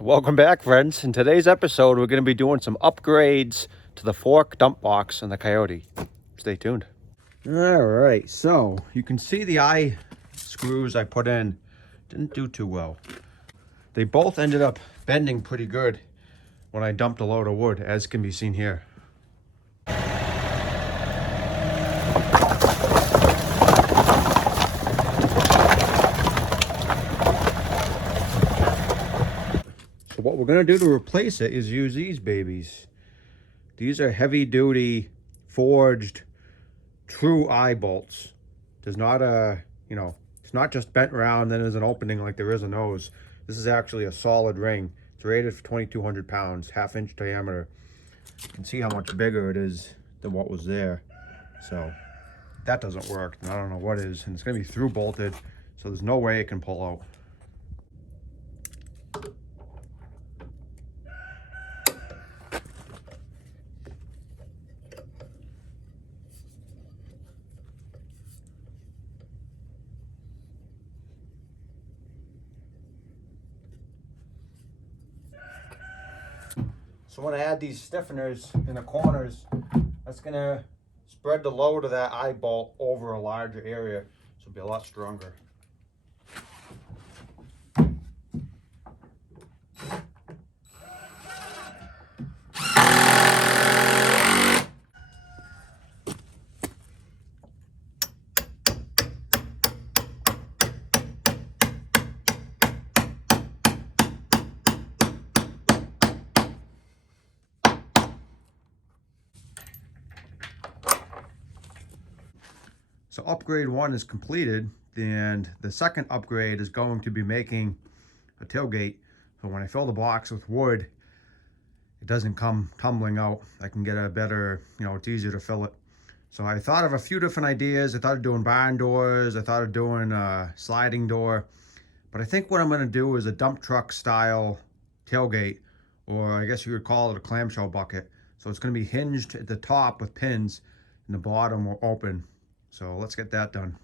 Welcome back, friends. In today's episode, we're going to be doing some upgrades to the fork dump box and the Kioti. Stay tuned. All right, so you can see the eye screws I put in didn't do too well. They both ended up bending pretty good when I dumped a load of wood, as can be seen here. So what we're going to do to replace it is use these babies. These are heavy duty forged true eye bolts. There's not it's not just bent round, then there's an opening like there is a nose. This is actually a solid ring. It's rated for 2,200 pounds, 1/2 inch diameter. You can see how much bigger it is than what was there. So that doesn't work, and I don't know what is. And it's gonna be through bolted, so there's no way it can pull out. So when I add these stiffeners in the corners, that's gonna spread the load of that eye bolt over a larger area, so it'll be a lot stronger. So upgrade 1 is completed, and the second upgrade is going to be making a tailgate. So when I fill the box with wood, it doesn't come tumbling out. I can get a better, it's easier to fill it. So I thought of a few different ideas. I thought of doing barn doors. I thought of doing a sliding door. But I think what I'm gonna do is a dump truck style tailgate, or I guess you could call it a clamshell bucket. So it's gonna be hinged at the top with pins, and the bottom will open. So let's get that done.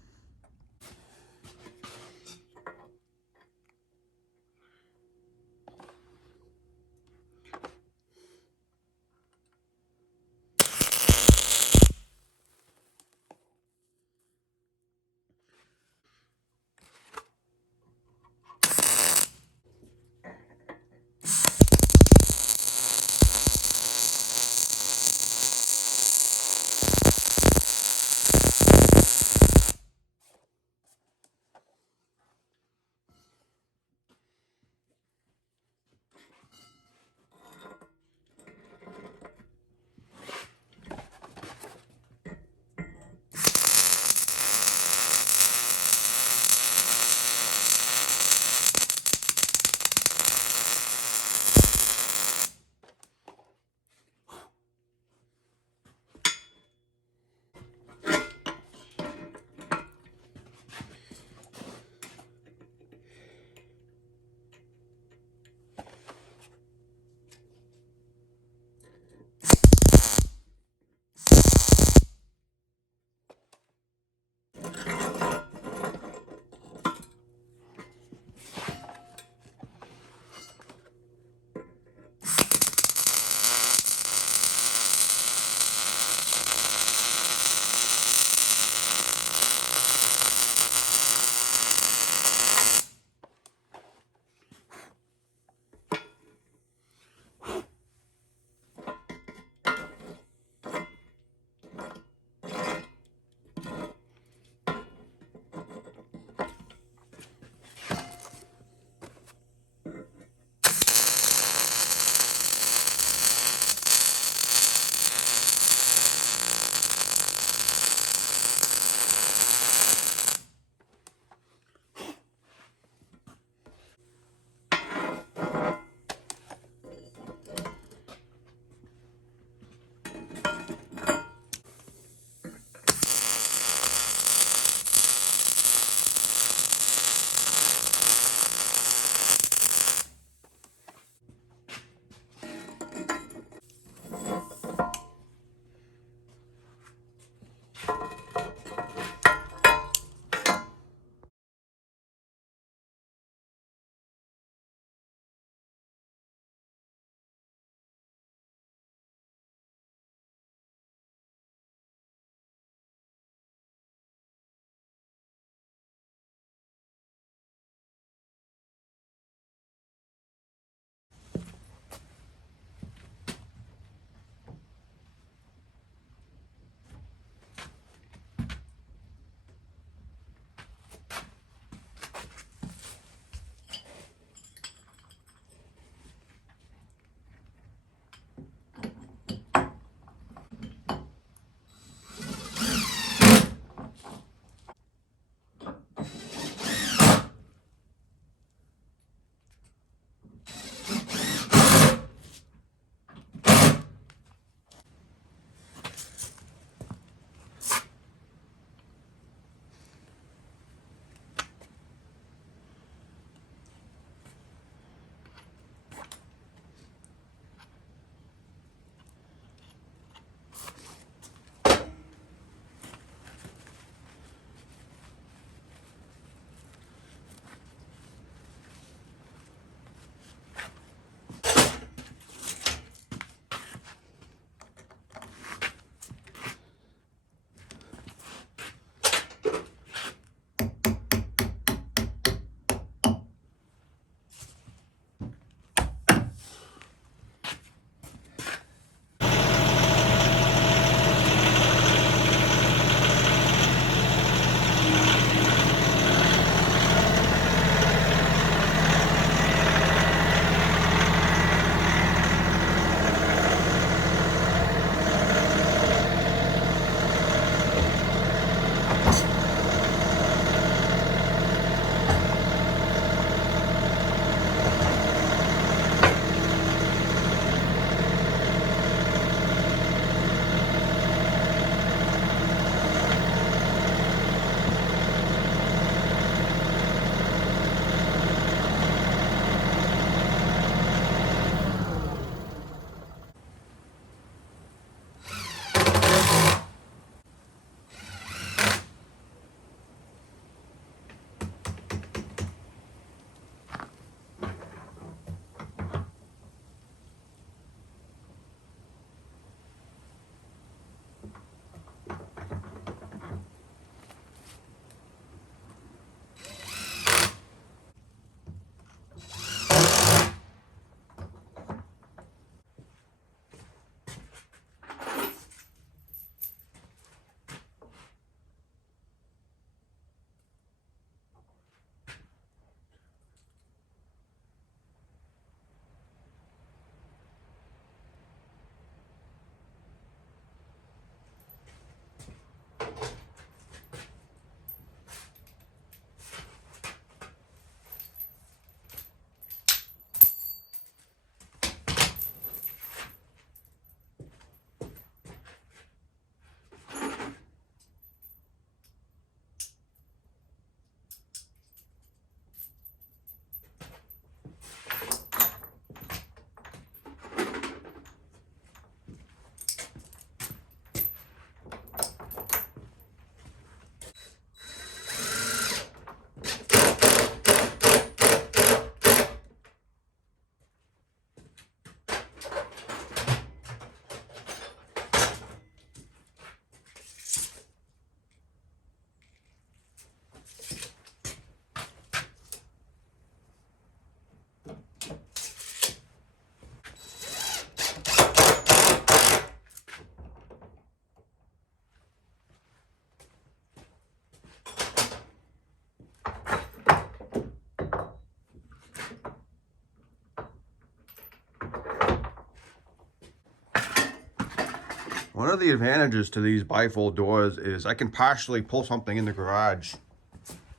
One of the advantages to these bifold doors is I can partially pull something in the garage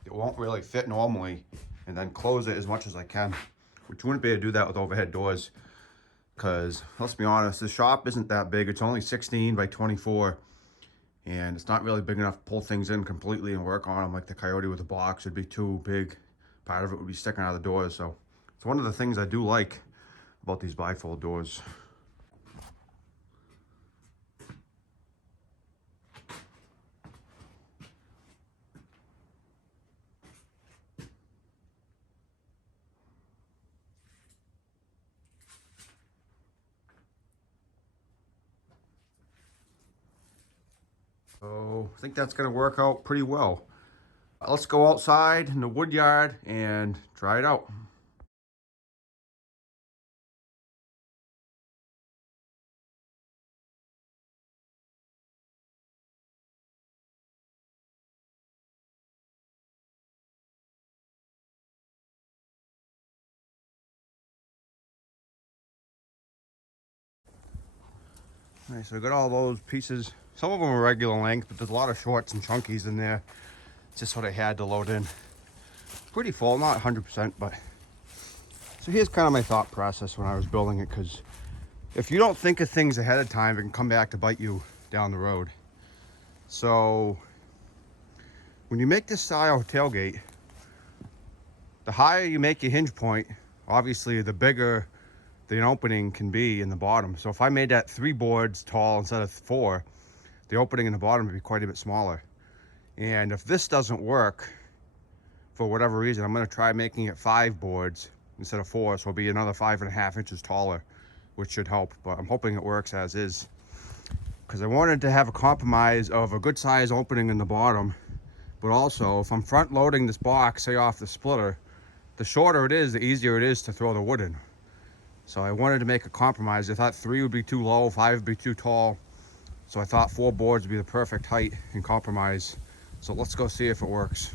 that won't really fit normally and then close it as much as I can, which you wouldn't be able to do that with overhead doors because, let's be honest, the shop isn't that big. It's only 16 by 24 and it's not really big enough to pull things in completely and work on them like the Kioti with a box. It'd be too big. Part of it would be sticking out of the doors. So it's one of the things I do like about these bifold doors. So I think that's going to work out pretty well. Let's go outside in the wood yard and try it out. All right, so I got all those pieces. Some of them are regular length, but there's a lot of shorts and chunkies in there. It's just what I had to load in. Pretty full, not 100%, but. So here's kind of my thought process when I was building it, because if you don't think of things ahead of time, it can come back to bite you down the road. So when you make this style tailgate, the higher you make your hinge point, obviously the bigger the opening can be in the bottom. So if I made that 3 boards tall instead of 4, the opening in the bottom would be quite a bit smaller. And if this doesn't work for whatever reason, I'm going to try making it 5 boards instead of 4, so it'll be another 5.5 inches taller, which should help. But I'm hoping it works as is, because I wanted to have a compromise of a good size opening in the bottom, but also if I'm front loading this box, say off the splitter, the shorter it is, the easier it is to throw the wood in. So I wanted to make a compromise. I thought 3 would be too low, 5 would be too tall. So I thought 4 boards would be the perfect height and compromise. So let's go see if it works.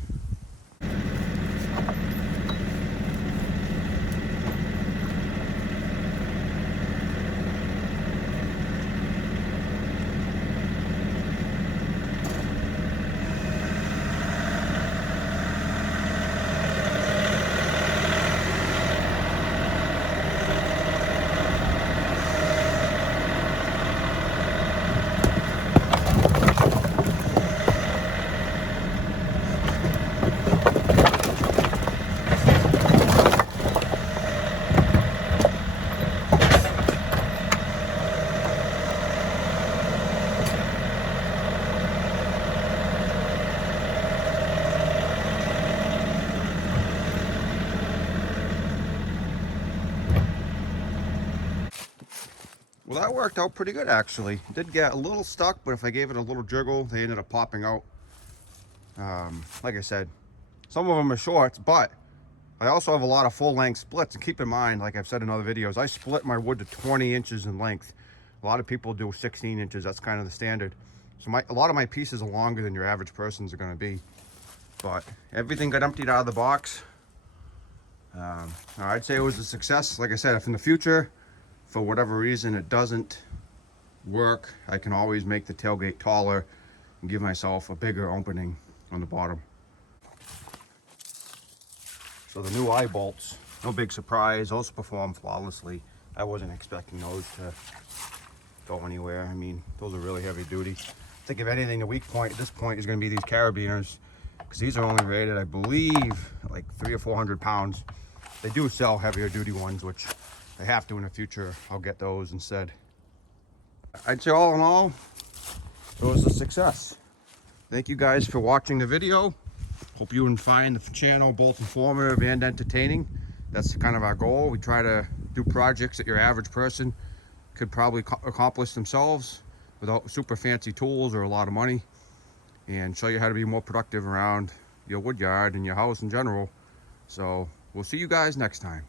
Well, that worked out pretty good, actually. It did get a little stuck, but if I gave it a little jiggle, they ended up popping out. Like I said, some of them are shorts, but I also have a lot of full-length splits. And keep in mind, like I've said in other videos, I split my wood to 20 inches in length. A lot of people do 16 inches. That's kind of the standard. So a lot of my pieces are longer than your average person's are going to be. But everything got emptied out of the box. I'd say it was a success. Like I said, if in the future, for whatever reason, it doesn't work, I can always make the tailgate taller and give myself a bigger opening on the bottom. So the new eye bolts, no big surprise. Those perform flawlessly. I wasn't expecting those to go anywhere. I mean, those are really heavy duty. I think if anything, the weak point at this point is going to be these carabiners, because these are only rated, I believe, like 300 or 400 pounds. They do sell heavier duty ones, which they have to in the future. I'll get those instead. I'd say all in all, it was a success. Thank you guys for watching the video. Hope you find the channel both informative and entertaining. That's kind of our goal. We try to do projects that your average person could probably accomplish themselves without super fancy tools or a lot of money, and show you how to be more productive around your wood yard and your house in general. So we'll see you guys next time.